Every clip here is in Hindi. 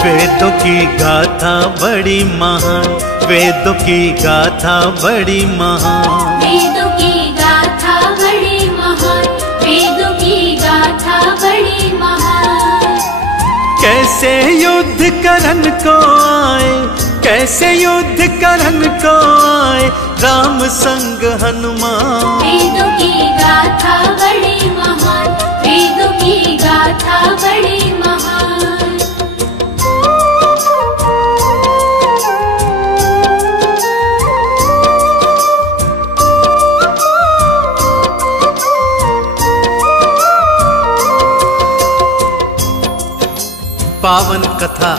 वेदों की गाथा बड़ी महान, वेदों की गाथा बड़ी महान, वेदों की गाथा बड़ी महान, वेदों की गाथा बड़ी महान। कैसे युद्ध करन को आए, कैसे युद्ध करन को आए राम संग हनुमान। वेदों की गाथा बड़ी महान, वेदों की गाथा बड़ी महान। पावन कथा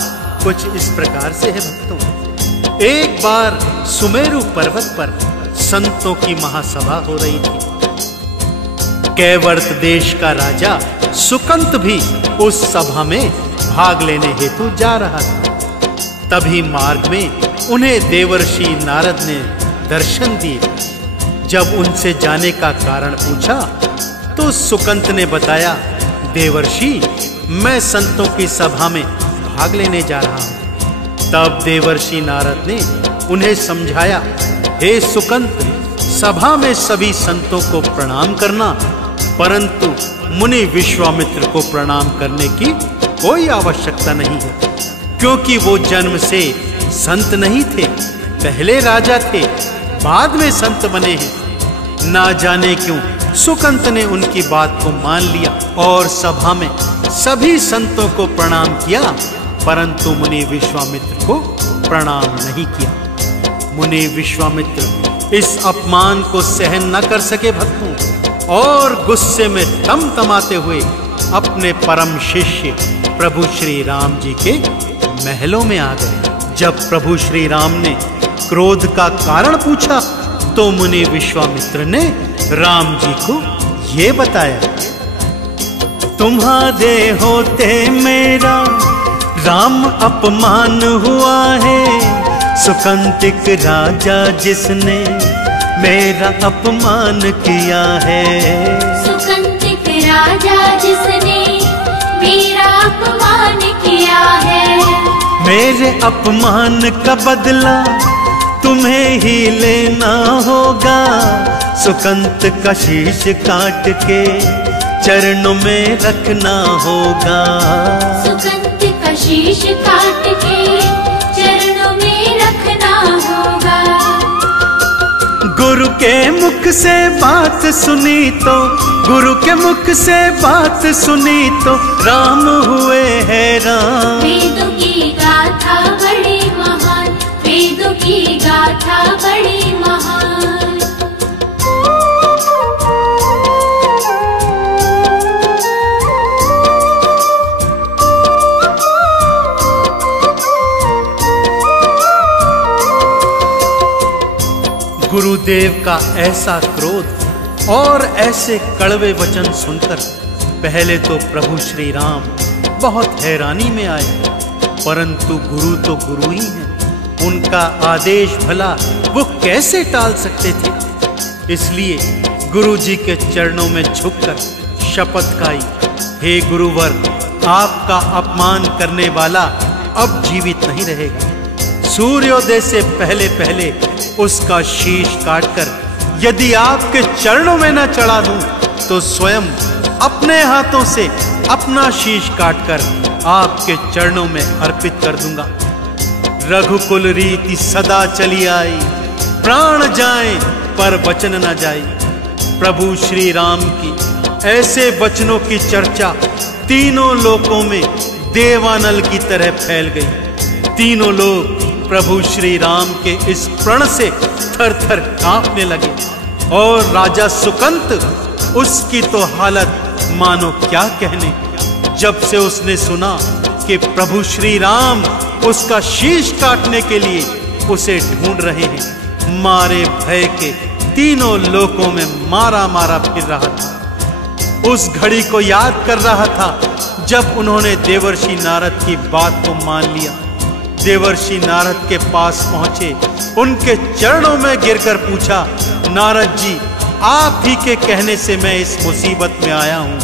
कुछ इस प्रकार से है भक्तों। एक बार सुमेरु पर्वत पर संतों की महासभा हो रही थी। कैवर्त देश का राजा सुकंत भी उस सभा में भाग लेने हेतु जा रहा था। तभी मार्ग में उन्हें देवर्षि नारद ने दर्शन दिए। जब उनसे जाने का कारण पूछा तो सुकंत ने बताया, देवर्षि मैं संतों की सभा में भाग लेने जा रहा हूं। तब देवर्षि नारद ने उन्हें समझाया, हे सुकंत, सभा में सभी संतों को प्रणाम करना, परंतु मुनि विश्वामित्र को प्रणाम करने की कोई आवश्यकता नहीं है, क्योंकि वो जन्म से संत नहीं थे, पहले राजा थे, बाद में संत बने हैं। ना जाने क्यों सुकंत ने उनकी बात को मान लिया और सभा में सभी संतों को प्रणाम किया, परंतु मुनि विश्वामित्र को प्रणाम नहीं किया। मुनि विश्वामित्र इस अपमान को सहन न कर सके भक्तों, और गुस्से में तमतमाते हुए अपने परम शिष्य प्रभु श्री राम जी के महलों में आ गए। जब प्रभु श्री राम ने क्रोध का कारण पूछा तो मुनि विश्वामित्र ने राम जी को ये बताया, तुम्हारे होते मेरा राम अपमान हुआ है। सुकंतिक राजा जिसने मेरा अपमान किया है, सुकंतिक राजा जिसने मेरा अपमान किया है। मेरे अपमान का बदला तुम्हें ही लेना होगा। सुकंत का शीश काट के चरणों में रखना होगा। सुकंत का शीश काट के चरणों में रखना होगा। गुरु के मुख से बात सुनी तो, गुरु के मुख से बात सुनी तो राम हुए हैरान। वेदों की गाथा बड़ी महान, वेदों की गाथा बड़ी महान। गुरुदेव का ऐसा क्रोध और ऐसे कड़वे वचन सुनकर पहले तो प्रभु श्री राम बहुत हैरानी में आए, परंतु गुरु तो गुरु ही हैं, उनका आदेश भला वो कैसे टाल सकते थे। इसलिए गुरु जी के चरणों में झुककर शपथ खाई, हे गुरुवर, आपका अपमान करने वाला अब जीवित नहीं रहेगा। सूर्योदय से पहले पहले उसका शीश काटकर यदि आपके चरणों में न चढ़ा दूं तो स्वयं अपने हाथों से अपना शीश काटकर आपके चरणों में अर्पित कर दूंगा। रघुकुल रीति सदा चली आई, प्राण जाए पर वचन न जाए। प्रभु श्री राम की ऐसे वचनों की चर्चा तीनों लोकों में देवानल की तरह फैल गई। तीनों लोग प्रभु श्री राम के इस प्रण से थर थर कांपने लगे, और राजा सुकंत, उसकी तो हालत मानो क्या कहने। जब से उसने सुना कि प्रभु श्री राम उसका शीश काटने के लिए उसे ढूंढ रहे हैं, मारे भय के तीनों लोकों में मारा मारा फिर रहा था। उस घड़ी को याद कर रहा था जब उन्होंने देवर्षि नारद की बात को मान लिया। देवर्षि नारद के पास पहुंचे, उनके चरणों में गिरकर पूछा, नारद जी, आप ही के कहने से मैं इस मुसीबत में आया हूं,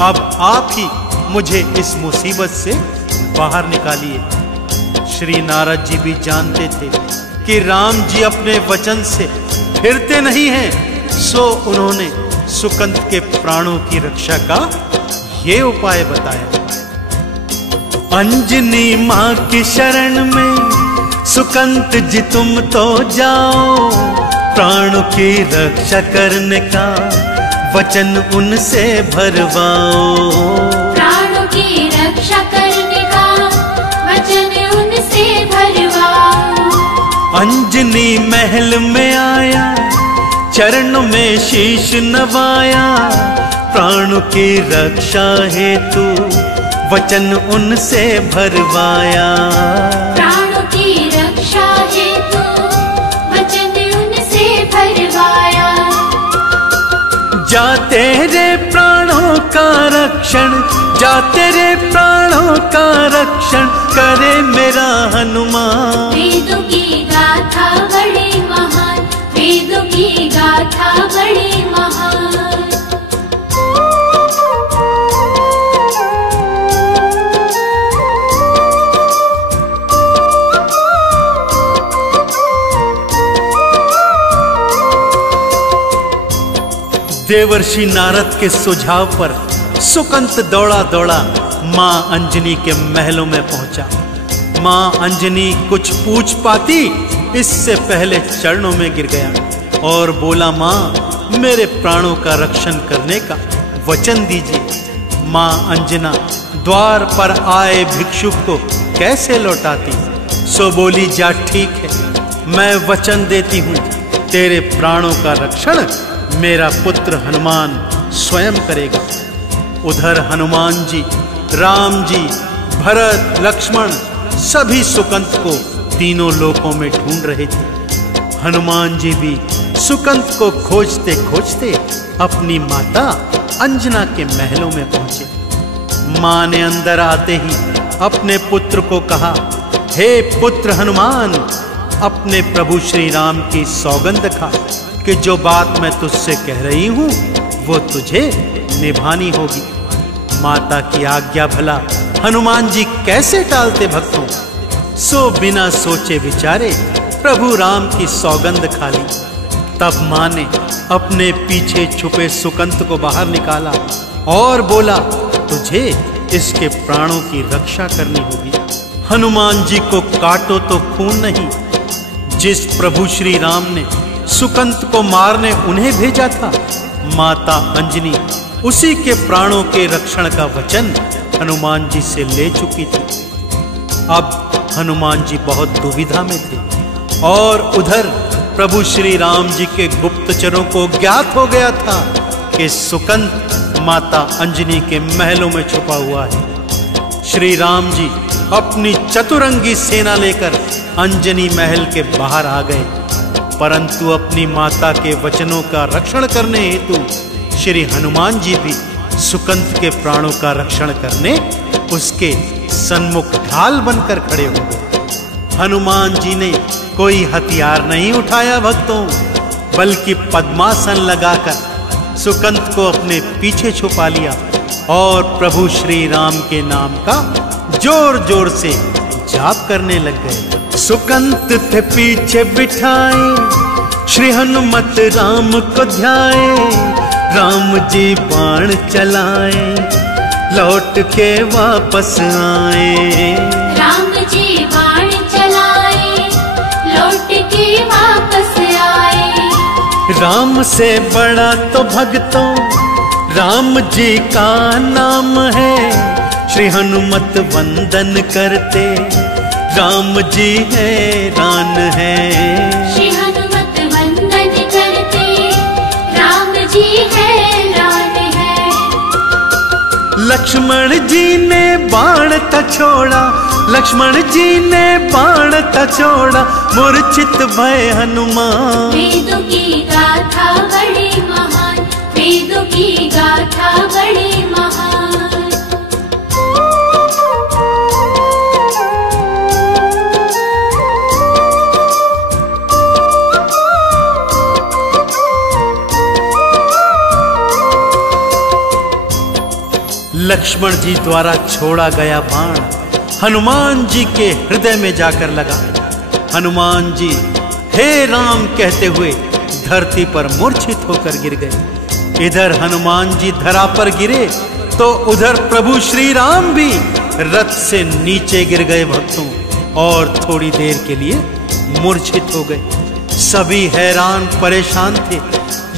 अब आप ही मुझे इस मुसीबत से बाहर निकालिए। श्री नारद जी भी जानते थे कि राम जी अपने वचन से फिरते नहीं हैं, सो उन्होंने सुकंत के प्राणों की रक्षा का ये उपाय बताया। अंजनी मां की शरण में सुकंत जी तुम तो जाओ, प्राणों की रक्षा करने का वचन उनसे भरवाओ। प्राणों की रक्षा करने का वचन उनसे भरवाओ। अंजनी महल में आया, चरणों में शीश नवाया, प्राणों की रक्षा हेतु वचन उनसे भरवाया। प्राणों की रक्षा हेतु वचन उनसे भरवाया। जा तेरे प्राणों का रक्षण, जा तेरे प्राणों का रक्षण करे मेरा हनुमान। वेदों की गाथा बड़ी महान, वेदों की गाथा बड़ी महान। देवर्षि नारद के सुझाव पर सुकंत दौड़ा दौड़ा मां अंजनी के महलों में पहुंचा। मां अंजनी कुछ पूछ पाती इससे पहले चरणों में गिर गया और बोला, मां मेरे प्राणों का रक्षण करने का वचन दीजिए। मां अंजना द्वार पर आए भिक्षुक को कैसे लौटाती, सो बोली, जा ठीक है, मैं वचन देती हूं, तेरे प्राणों का रक्षण मेरा पुत्र हनुमान स्वयं करेगा। उधर हनुमान जी, राम जी, भरत, लक्ष्मण सभी सुकंत को तीनों लोकों में ढूंढ रहे थे। हनुमान जी भी सुकंत को खोजते खोजते अपनी माता अंजना के महलों में पहुंचे। मां ने अंदर आते ही अपने पुत्र को कहा, हे पुत्र हनुमान, अपने प्रभु श्री राम की सौगंध खा कि जो बात मैं तुझसे कह रही हूं वो तुझे निभानी होगी। माता की आज्ञा भला हनुमान जी कैसे टालते भक्तों, सो बिना सोचे विचारे प्रभु राम की सौगंध खा ली। तब मां ने अपने पीछे छुपे सुकंत को बाहर निकाला और बोला, तुझे इसके प्राणों की रक्षा करनी होगी। हनुमान जी को काटो तो खून नहीं, जिस प्रभु श्री राम ने सुकंत को मारने उन्हें भेजा था, माता अंजनी उसी के प्राणों के रक्षण का वचन हनुमान जी से ले चुकी थी। अब हनुमान जी बहुत दुविधा में थे और उधर प्रभु श्री राम जी के गुप्तचरों को ज्ञात हो गया था कि सुकंत माता अंजनी के महलों में छुपा हुआ है। श्री राम जी अपनी चतुरंगी सेना लेकर अंजनी महल के बाहर आ गए, परंतु अपनी माता के वचनों का रक्षण करने हेतु श्री हनुमान जी भी सुकंत के प्राणों का रक्षण करने उसके सन्मुख ढाल बनकर खड़े हो गए। हनुमान जी ने कोई हथियार नहीं उठाया भक्तों, बल्कि पद्मासन लगाकर सुकंत को अपने पीछे छुपा लिया और प्रभु श्री राम के नाम का जोर जोर से जाप करने लग गए। सुकंत थे पीछे बिठाए, श्री हनुमत राम को ध्याए, राम जी बाण चलाए, लौट के वापस आए। राम जी बाण चलाए, लौट के वापस आए। राम से बड़ा तो भक्तों राम जी का नाम है, श्री हनुमत वंदन करते राम जी हैरान है। श्री हनुमत वंदन करते राम जी हैरान है। लक्ष्मण जी ने बाण था छोड़ा, लक्ष्मण जी ने बाण था छोड़ा, मूर्छित भय हनुमान। वेदों की गाथा बड़ी महान, वेदों की गाथा बड़ी महान। लक्ष्मण जी द्वारा छोड़ा गया बाण हनुमान जी के हृदय में जाकर लगा। हनुमान जी हे राम कहते हुए धरती पर मूर्छित होकर गिर गए। इधर हनुमान जी धरा पर गिरे तो उधर प्रभु श्री राम भी रथ से नीचे गिर गए भक्तों, और थोड़ी देर के लिए मूर्छित हो गए। सभी हैरान परेशान थे,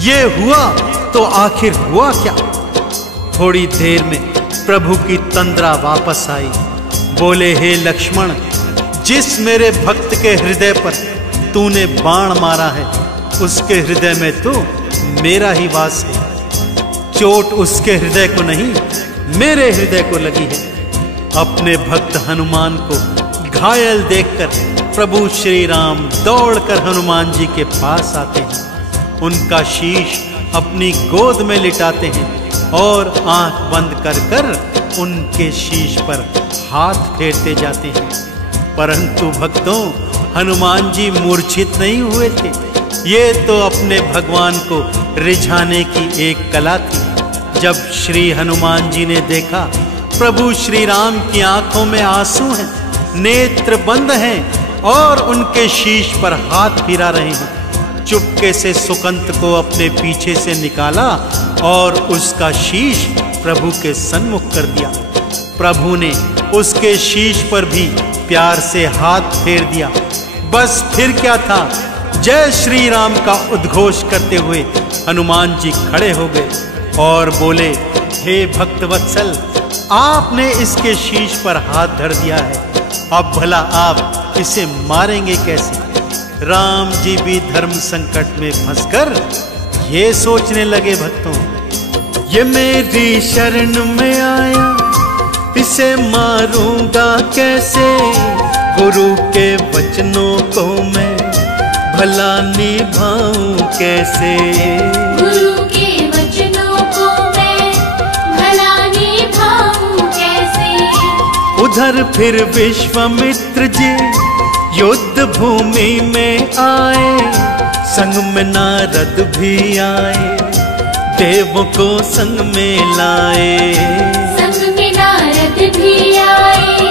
ये हुआ तो आखिर हुआ क्या। थोड़ी देर में प्रभु की तंद्रा वापस आई। बोले हे लक्ष्मण, जिस मेरे भक्त के हृदय पर तूने बाण मारा है उसके हृदय में तो मेरा ही वास है। चोट उसके हृदय को नहीं, मेरे हृदय को लगी है। अपने भक्त हनुमान को घायल देखकर प्रभु श्री राम दौड़कर हनुमान जी के पास आते हैं, उनका शीश अपनी गोद में लिटाते हैं और आंख बंद कर कर उनके शीश पर हाथ फेरते जाते हैं। परंतु भक्तों, हनुमान जी मूर्छित नहीं हुए थे। ये तो अपने भगवान को रिझाने की एक कला थी। जब श्री हनुमान जी ने देखा प्रभु श्री राम की आंखों में आंसू हैं, नेत्र बंद हैं और उनके शीश पर हाथ फिरा रहे हैं, चुपके से सुकंत को अपने पीछे से निकाला और उसका शीश प्रभु के सन्मुख कर दिया। प्रभु ने उसके शीश पर भी प्यार से हाथ फेर दिया। बस फिर क्या था, जय श्री राम का उद्घोष करते हुए हनुमान जी खड़े हो गए और बोले, हे भक्त वत्सल, आपने इसके शीश पर हाथ धर दिया है, अब भला आप इसे मारेंगे कैसे। राम जी भी धर्म संकट में फंसकर ये सोचने लगे, भक्तों, ये मेरी शरण में आया, इसे मारूंगा कैसे। गुरु के वचनों को मैं भला निभाऊं कैसे। गुरु के वचनों को मैं भला निभाऊं कैसे। उधर फिर विश्वामित्र जी युद्ध भूमि में आए, संग में नारद भी आए, देवों को संग में लाए। संग में नारद भी आए,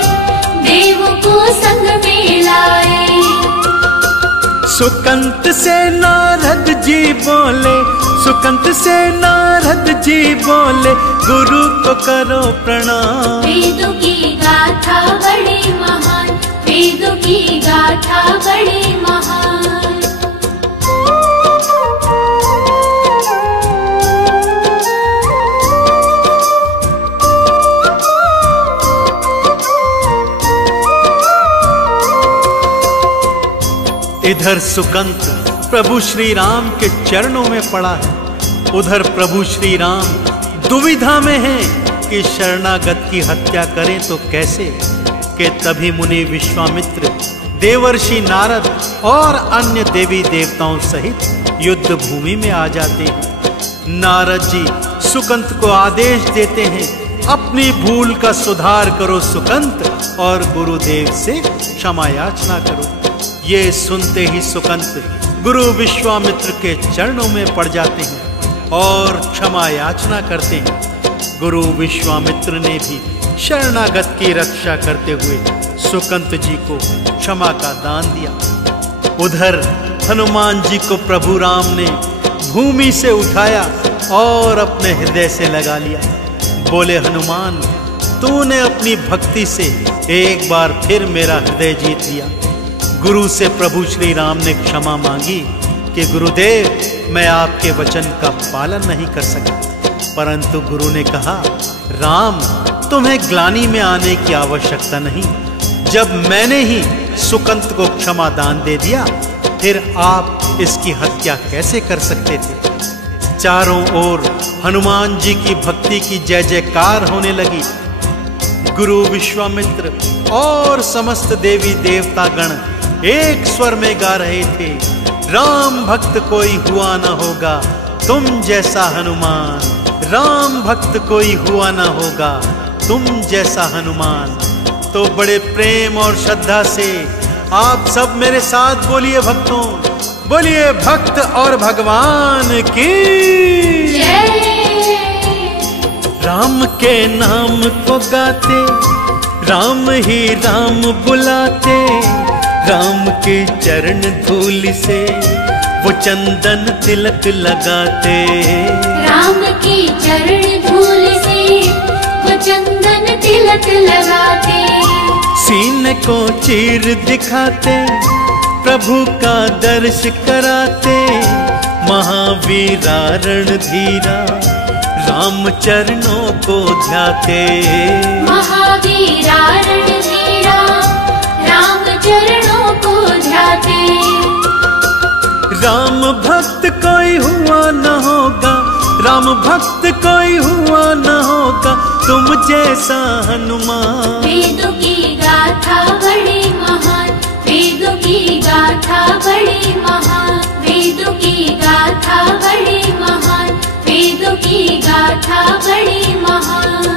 देवों को संग में लाए। सुकंत से नारद जी बोले, सुकंत से नारद जी बोले, गुरु को करो प्रणाम। वेदों की गाथा बड़ी महान, वेदों की गाथा बड़ी महान। इधर सुकंत प्रभु श्री राम के चरणों में पड़ा है, उधर प्रभु श्री राम दुविधा में हैं कि शरणागत की हत्या करें तो कैसे। कि तभी मुनि विश्वामित्र, देवर्षि नारद और अन्य देवी देवताओं सहित युद्ध भूमि में आ जाते हैं। नारद जी सुकंत को आदेश देते हैं, अपनी भूल का सुधार करो सुकंत, और गुरुदेव से क्षमा याचना करो। ये सुनते ही सुकंत गुरु विश्वामित्र के चरणों में पड़ जाते हैं और क्षमा याचना करते हैं। गुरु विश्वामित्र ने भी शरणागत की रक्षा करते हुए सुकंत जी को क्षमा का दान दिया। उधर हनुमान जी को प्रभु राम ने भूमि से उठाया और अपने हृदय से लगा लिया। बोले, हनुमान, तूने अपनी भक्ति से एक बार फिर मेरा हृदय जीत लिया। गुरु से प्रभु श्री राम ने क्षमा मांगी कि गुरुदेव, मैं आपके वचन का पालन नहीं कर सका। परंतु गुरु ने कहा, राम, तुम्हें ग्लानि में आने की आवश्यकता नहीं। जब मैंने ही सुकंत को क्षमा दान दे दिया, फिर आप इसकी हत्या कैसे कर सकते थे। चारों ओर हनुमान जी की भक्ति की जय जयकार होने लगी। गुरु विश्वामित्र और समस्त देवी देवता गण एक स्वर में गा रहे थे, राम भक्त कोई हुआ न होगा तुम जैसा हनुमान, राम भक्त कोई हुआ न होगा तुम जैसा हनुमान। तो बड़े प्रेम और श्रद्धा से आप सब मेरे साथ बोलिए भक्तों, बोलिए भक्त और भगवान की जय। राम के नाम को गाते राम ही राम बुलाते, राम के चरण धूल से वो चंदन तिलक लगाते। राम के चरण धूल से वो चंदन तिलक लगाते। सीने को चीर दिखाते, प्रभु का दर्श कराते। महावीरा रणधीरा राम चरणों को ध्याते। महावीरा रणधीरा राम चरणों को ध्याते। राम भक्त कोई हुआ न होगा, राम भक्त कोई हुआ न होगा तुम जैसा हनुमान। वेदों की गाथा बड़ी महान, वेदों की गाथा बड़ी महान, वेदों की गाथा बड़ी महान, वेदों की गाथा बड़ी महान।